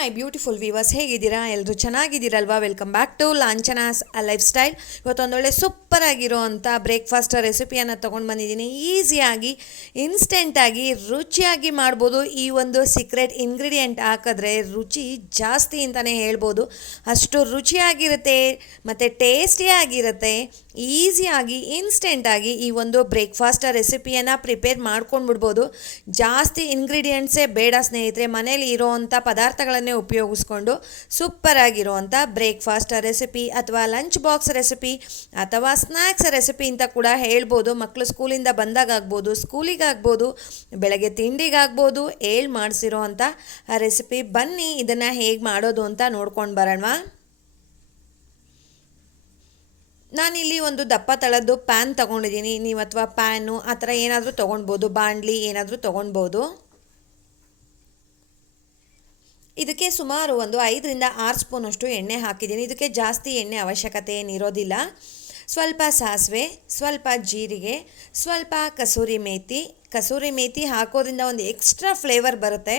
ಮೈ beautiful viewers, ಹೇಗಿದ್ದೀರಾ? ಎಲ್ಲರೂ ಚೆನ್ನಾಗಿದ್ದೀರಲ್ವಾ? Welcome back to Lanchana's lifestyle. ಇವತ್ತೊಂದೊಳ್ಳೆ super ಆಗಿರೋವಂಥ ಬ್ರೇಕ್ಫಾಸ್ಟ್ ರೆಸಿಪಿಯನ್ನು ತೊಗೊಂಡು ಬಂದಿದ್ದೀನಿ. ಈಸಿಯಾಗಿ, ಇನ್ಸ್ಟೆಂಟಾಗಿ, ರುಚಿಯಾಗಿ ಮಾಡ್ಬೋದು. ಈ ಒಂದು ಸೀಕ್ರೆಟ್ ಇಂಗ್ರೀಡಿಯೆಂಟ್ ಹಾಕಿದ್ರೆ ರುಚಿ ಜಾಸ್ತಿ ಅಂತಲೇ ಹೇಳ್ಬೋದು. ಅಷ್ಟು ರುಚಿಯಾಗಿರುತ್ತೆ, ಮತ್ತು ಟೇಸ್ಟಿಯಾಗಿರುತ್ತೆ. ಈಸಿಯಾಗಿ, ಇನ್ಸ್ಟೆಂಟಾಗಿ ಈ ಒಂದು ಬ್ರೇಕ್ಫಾಸ್ಟ್ ರೆಸಿಪಿಯನ್ನು ಪ್ರಿಪೇರ್ ಮಾಡ್ಕೊಂಡ್ಬಿಡ್ಬೋದು. ಜಾಸ್ತಿ ಇಂಗ್ರೀಡಿಯೆಂಟ್ಸೇ ಬೇಡ ಸ್ನೇಹಿತರೆ, ಮನೇಲಿ ಇರೋವಂಥ ಪದಾರ್ಥಗಳನ್ನೇ ಉಪಯೋಗಿಸ್ಕೊಂಡು ಸೂಪರ್ ಆಗಿರುವಂಥ ಬ್ರೇಕ್ಫಾಸ್ಟ್ ರೆಸಿಪಿ ಅಥವಾ ಲಂಚ್ ಬಾಕ್ಸ್ ರೆಸಿಪಿ ಅಥವಾ ಸ್ನ್ಯಾಕ್ಸ್ ರೆಸಿಪಿ ಅಂತ ಕೂಡ ಹೇಳ್ಬೋದು. ಮಕ್ಕಳು ಸ್ಕೂಲಿಂದ ಬಂದಾಗ ಆಗ್ಬೋದು ಸ್ಕೂಲಿಗಾಗ್ಬೋದು, ಬೆಳಗ್ಗೆ ತಿಂಡಿಗಾಗ್ಬೋದು, ಏಳು ಮಾಡಿಸಿರೋ ಅಂಥ ರೆಸಿಪಿ ಬನ್ನಿ. ಇದನ್ನು ಹೇಗೆ ಮಾಡೋದು ಅಂತ ನೋಡ್ಕೊಂಡು ಬರೋಣ ನಾನಿಲ್ಲಿ ಒಂದು ದಪ್ಪ ತಳದ್ದು ಪ್ಯಾನ್ ತೊಗೊಂಡಿದ್ದೀನಿ. ನೀವು ಅಥವಾ ಪ್ಯಾನು ಆ ಥರ ಏನಾದರೂ ತೊಗೊಳ್ಬೋದು ಬಾಂಡ್ಲಿ ಏನಾದರೂ ತೊಗೊಳ್ಬೋದು ಇದಕ್ಕೆ ಸುಮಾರು ಒಂದು ಐದರಿಂದ ಆರು ಸ್ಪೂನಷ್ಟು ಎಣ್ಣೆ ಹಾಕಿದ್ದೀನಿ. ಇದಕ್ಕೆ ಜಾಸ್ತಿ ಎಣ್ಣೆ ಅವಶ್ಯಕತೆ ಏನಿರೋದಿಲ್ಲ. ಸ್ವಲ್ಪ ಸಾಸಿವೆ, ಸ್ವಲ್ಪ ಜೀರಿಗೆ, ಸ್ವಲ್ಪ ಕಸೂರಿ ಮೇಥಿ ಕಸೂರಿ ಮೇಥಿ ಹಾಕೋದ್ರಿಂದ ಒಂದು ಎಕ್ಸ್ಟ್ರಾ ಫ್ಲೇವರ್ ಬರುತ್ತೆ.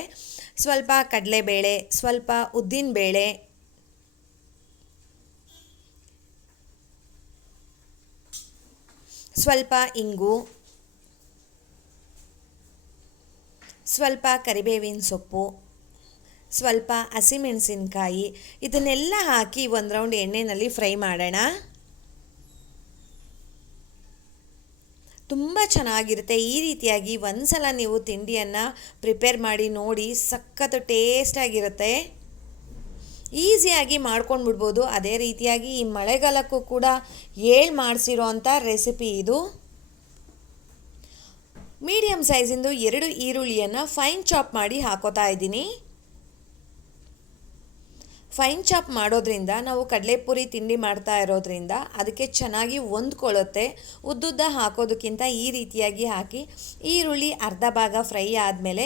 ಸ್ವಲ್ಪ ಕಡಲೆಬೇಳೆ, ಸ್ವಲ್ಪ ಉದ್ದಿನಬೇಳೆ ಸ್ವಲ್ಪ ಇಂಗು, ಸ್ವಲ್ಪ ಕರಿಬೇವಿನ ಸೊಪ್ಪು, ಸ್ವಲ್ಪ ಹಸಿಮೆಣಸಿನ್ಕಾಯಿ, ಇದನ್ನೆಲ್ಲ ಹಾಕಿ ಒಂದು ರೌಂಡ್ ಎಣ್ಣೆಯಲ್ಲಿ ಫ್ರೈ ಮಾಡೋಣ. ತುಂಬ ಚೆನ್ನಾಗಿರುತ್ತೆ. ಈ ರೀತಿಯಾಗಿ ಒಂದು ಸಲ ನೀವು ತಿಂಡಿಯನ್ನು ಪ್ರಿಪೇರ್ ಮಾಡಿ ನೋಡಿ ಸಖತ್ತು ಟೇಸ್ಟಾಗಿರುತ್ತೆ. ಈಸಿಯಾಗಿ ಮಾಡ್ಕೊಂಡು ಬಿಡ್ಬೋದು ಅದೇ ರೀತಿಯಾಗಿ ಈ ಮಳೆಗಾಲಕ್ಕೂ ಕೂಡ ಏಳು ಮಾಡಿಸಿರೋ ಅಂಥ ರೆಸಿಪಿ ಇದು. ಮೀಡಿಯಮ್ ಸೈಜಿಂದು ಎರಡು ಈರುಳ್ಳಿಯನ್ನು ಫೈನ್ ಚಾಪ್ ಮಾಡಿ ಹಾಕೋತಾ ಇದ್ದೀನಿ. ಫೈನ್ ಚಾಪ್ ಮಾಡೋದ್ರಿಂದ ನಾವು ಕಡಲೆಪುರಿ ತಿಂಡಿ ಮಾಡ್ತಾ ಇರೋದ್ರಿಂದ ಅದಕ್ಕೆ ಚೆನ್ನಾಗಿ ಹೊಂದ್ಕೊಳ್ಳುತ್ತೆ. ಉದ್ದುದ್ದ ಹಾಕೋದಕ್ಕಿಂತ ಈ ರೀತಿಯಾಗಿ ಹಾಕಿ ಈರುಳ್ಳಿ ಅರ್ಧ ಭಾಗ ಫ್ರೈ ಆದಮೇಲೆ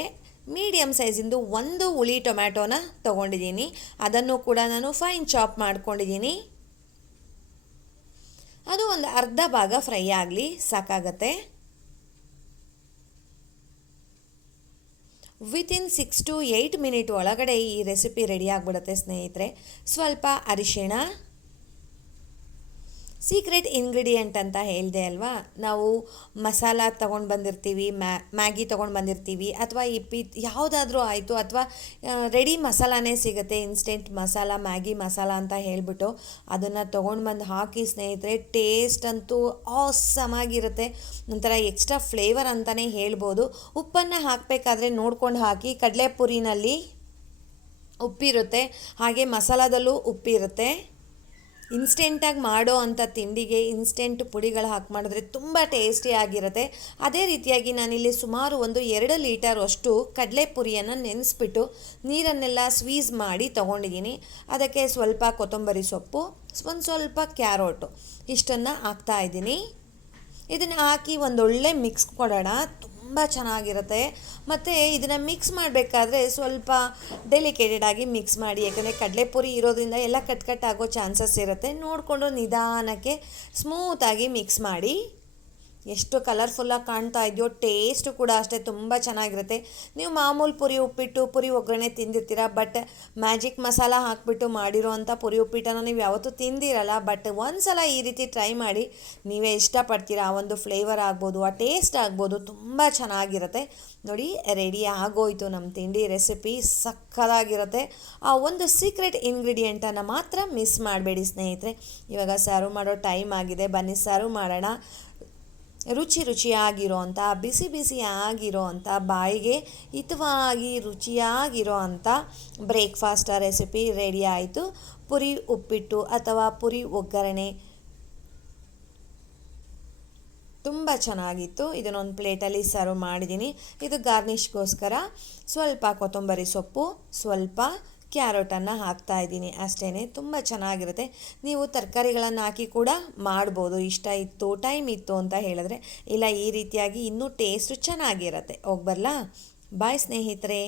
ಮೀಡಿಯಮ್ ಸೈಜಿಂದು ಒಂದು ಹುಳಿ ಟೊಮ್ಯಾಟೋನ ತೊಗೊಂಡಿದ್ದೀನಿ. ಅದನ್ನು ಕೂಡ ನಾನು ಫೈನ್ ಚಾಪ್ ಮಾಡ್ಕೊಂಡಿದ್ದೀನಿ. ಅದು ಒಂದು ಅರ್ಧ ಭಾಗ ಫ್ರೈ ಆಗಲಿ, ಸಾಕಾಗತ್ತೆ. Within six to eight minute ಒಳಗಡೆ ಈ ರೆಸಿಪಿ ರೆಡಿ ಆಗಿಬಿಡುತ್ತೆ ಸ್ನೇಹಿತರೆ. ಸ್ವಲ್ಪ ಅರಿಶಿಣ ಸೀಕ್ರೆಟ್ ಇಂಗ್ರೀಡಿಯೆಂಟ್ ಅಂತ ಹೇಳಿದೆ ಅಲ್ವಾ? ನಾವು ಮಸಾಲ ತೊಗೊಂಡು ಬಂದಿರ್ತೀವಿ ಮ್ಯಾಗಿ ತೊಗೊಂಡು ಬಂದಿರ್ತೀವಿ, ಅಥವಾ ಇಪ್ಪಿ ಯಾವುದಾದ್ರೂ ಆಯಿತು, ಅಥವಾ ರೆಡಿ ಮಸಾಲಾನೇ ಸಿಗುತ್ತೆ ಇನ್ಸ್ಟೆಂಟ್ ಮಸಾಲ, ಮ್ಯಾಗಿ ಮಸಾಲ ಅಂತ ಹೇಳಿಬಿಟ್ಟು ಅದನ್ನು ತೊಗೊಂಡು ಬಂದು ಹಾಕಿ ಸ್ನೇಹಿತರೆ ಟೇಸ್ಟ್ ಅಂತೂ ಆಸಮಾಗಿರುತ್ತೆ ಒಂಥರ ಎಕ್ಸ್ಟ್ರಾ ಫ್ಲೇವರ್ ಅಂತಲೇ ಹೇಳ್ಬೋದು. ಉಪ್ಪನ್ನು ಹಾಕಬೇಕಾದ್ರೆ ನೋಡ್ಕೊಂಡು ಹಾಕಿ, ಕಡಲೆಪುರಿನಲ್ಲಿ ಉಪ್ಪಿರುತ್ತೆ, ಹಾಗೆ ಮಸಾಲದಲ್ಲೂ ಉಪ್ಪಿರುತ್ತೆ. ಇನ್ಸ್ಟೆಂಟಾಗಿ ಮಾಡೋ ಅಂಥ ತಿಂಡಿಗೆ ಇನ್ಸ್ಟೆಂಟ್ ಪುಡಿಗಳು ಹಾಕಿ ಮಾಡಿದ್ರೆ ತುಂಬ ಟೇಸ್ಟಿಯಾಗಿರುತ್ತೆ ಅದೇ ರೀತಿಯಾಗಿ ನಾನಿಲ್ಲಿ ಸುಮಾರು ಒಂದು ಎರಡು ಲೀಟರ್ ಅಷ್ಟು ಕಡಲೆಪುರಿಯನ್ನು ನೆನೆಸ್ಬಿಟ್ಟು ನೀರನ್ನೆಲ್ಲ ಸ್ವೀಸ್ ಮಾಡಿ ತೊಗೊಂಡಿದ್ದೀನಿ ಅದಕ್ಕೆ ಸ್ವಲ್ಪ ಕೊತ್ತಂಬರಿ ಸೊಪ್ಪು, ಒಂದು ಸ್ವಲ್ಪ ಕ್ಯಾರೋಟು, ಇಷ್ಟನ್ನು ಹಾಕ್ತಾಯಿದ್ದೀನಿ ಇದನ್ನು ಹಾಕಿ ಒಂದೊಳ್ಳೆ ಮಿಕ್ಸ್ ಕೊಡೋಣ. ತುಂಬ ಚೆನ್ನಾಗಿರುತ್ತೆ. ಮತ್ತು ಇದನ್ನು ಮಿಕ್ಸ್ ಮಾಡಬೇಕಾದ್ರೆ ಸ್ವಲ್ಪ ಡೆಲಿಕೇಟೆಡ್ ಆಗಿ ಮಿಕ್ಸ್ ಮಾಡಿ, ಯಾಕಂದರೆ ಕಡಲೆಪುರಿ ಇರೋದ್ರಿಂದ ಎಲ್ಲ ಕಟ್ ಕಟ್ ಆಗೋ ಚಾನ್ಸಸ್ ಇರುತ್ತೆ. ನೋಡಿಕೊಂಡು ನಿಧಾನಕ್ಕೆ ಸ್ಮೂತಾಗಿ ಮಿಕ್ಸ್ ಮಾಡಿ. ಎಷ್ಟು ಕಲರ್ಫುಲ್ಲಾಗಿ ಕಾಣ್ತಾ ಇದೆಯೋ ಟೇಸ್ಟು ಕೂಡ ಅಷ್ಟೇ ತುಂಬ ಚೆನ್ನಾಗಿರುತ್ತೆ. ನೀವು ಮಾಮೂಲು ಪುರಿ ಉಪ್ಪಿಟ್ಟು, ಪುರಿ ಒಗ್ಗರಣೆ ತಿಂದಿರ್ತೀರ ಬಟ್ ಮ್ಯಾಜಿಕ್ ಮಸಾಲ ಹಾಕಿಬಿಟ್ಟು ಮಾಡಿರೋ ಅಂಥ ಪುರಿ ಉಪ್ಪಿಟ್ಟನ್ನು ನೀವು ಯಾವತ್ತೂ ತಿಂದಿರಲ್ಲ ಬಟ್ ಒಂದು ಸಲ ಈ ರೀತಿ ಟ್ರೈ ಮಾಡಿ ನೀವೇ ಇಷ್ಟಪಡ್ತೀರ, ಆ ಒಂದು ಫ್ಲೇವರ್ ಆಗ್ಬೋದು, ಆ ಟೇಸ್ಟ್ ಆಗ್ಬೋದು, ತುಂಬ ಚೆನ್ನಾಗಿರುತ್ತೆ. ನೋಡಿ ರೆಡಿ ಆಗೋಯ್ತು ನಮ್ಮ ತಿಂಡಿ ರೆಸಿಪಿ ಸಕ್ಕದಾಗಿರುತ್ತೆ. ಆ ಒಂದು ಸೀಕ್ರೆಟ್ ಇಂಗ್ರೀಡಿಯೆಂಟನ್ನು ಮಾತ್ರ ಮಿಸ್ ಮಾಡಬೇಡಿ ಸ್ನೇಹಿತರೆ. ಇವಾಗ ಸರ್ವ್ ಮಾಡೋ ಟೈಮ್ ಆಗಿದೆ, ಬನ್ನಿ ಸರ್ವ್ ಮಾಡೋಣ. ರುಚಿ ರುಚಿಯಾಗಿರೋ ಅಂಥ ಬಿಸಿ ಬಿಸಿ ಆಗಿರೋ ಅಂಥ ಬಾಯಿಗೆ ಹಿತವಾಗಿ ರುಚಿಯಾಗಿರೋ ಅಂಥ ಬ್ರೇಕ್ಫಾಸ್ಟ್ ರೆಸಿಪಿ ರೆಡಿ ಆಯಿತು. ಪುರಿ, ಉಪ್ಪಿಟ್ಟು ಅಥವಾ ಪುರಿ ಒಗ್ಗರಣೆ. ತುಂಬ ಚೆನ್ನಾಗಿತ್ತು. ಇದನ್ನೊಂದು ಪ್ಲೇಟಲ್ಲಿ ಸರ್ವ್ ಮಾಡಿದ್ದೀನಿ. ಇದು ಗಾರ್ನಿಷ್ಗೋಸ್ಕರ. ಸ್ವಲ್ಪ ಕೊತ್ತಂಬರಿ ಸೊಪ್ಪು, ಸ್ವಲ್ಪ ಕ್ಯಾರೆಟನ್ನು ಹಾಕ್ತಾ ಇದ್ದೀನಿ ಅಷ್ಟೇ ತುಂಬ ಚೆನ್ನಾಗಿರುತ್ತೆ. ನೀವು ತರಕಾರಿಗಳನ್ನು ಹಾಕಿ ಕೂಡ ಮಾಡ್ಬೋದು. ಇಷ್ಟ ಇತ್ತು, ಟೈಮ್ ಇತ್ತು ಅಂತ ಹೇಳಿದ್ರೆ. ಇಲ್ಲ, ಈ ರೀತಿಯಾಗಿ ಇನ್ನೂ ಟೇಸ್ಟು ಚೆನ್ನಾಗಿರುತ್ತೆ. ಹೋಗ್ಬರಲಾ ಬಾಯ್ ಸ್ನೇಹಿತರೆ.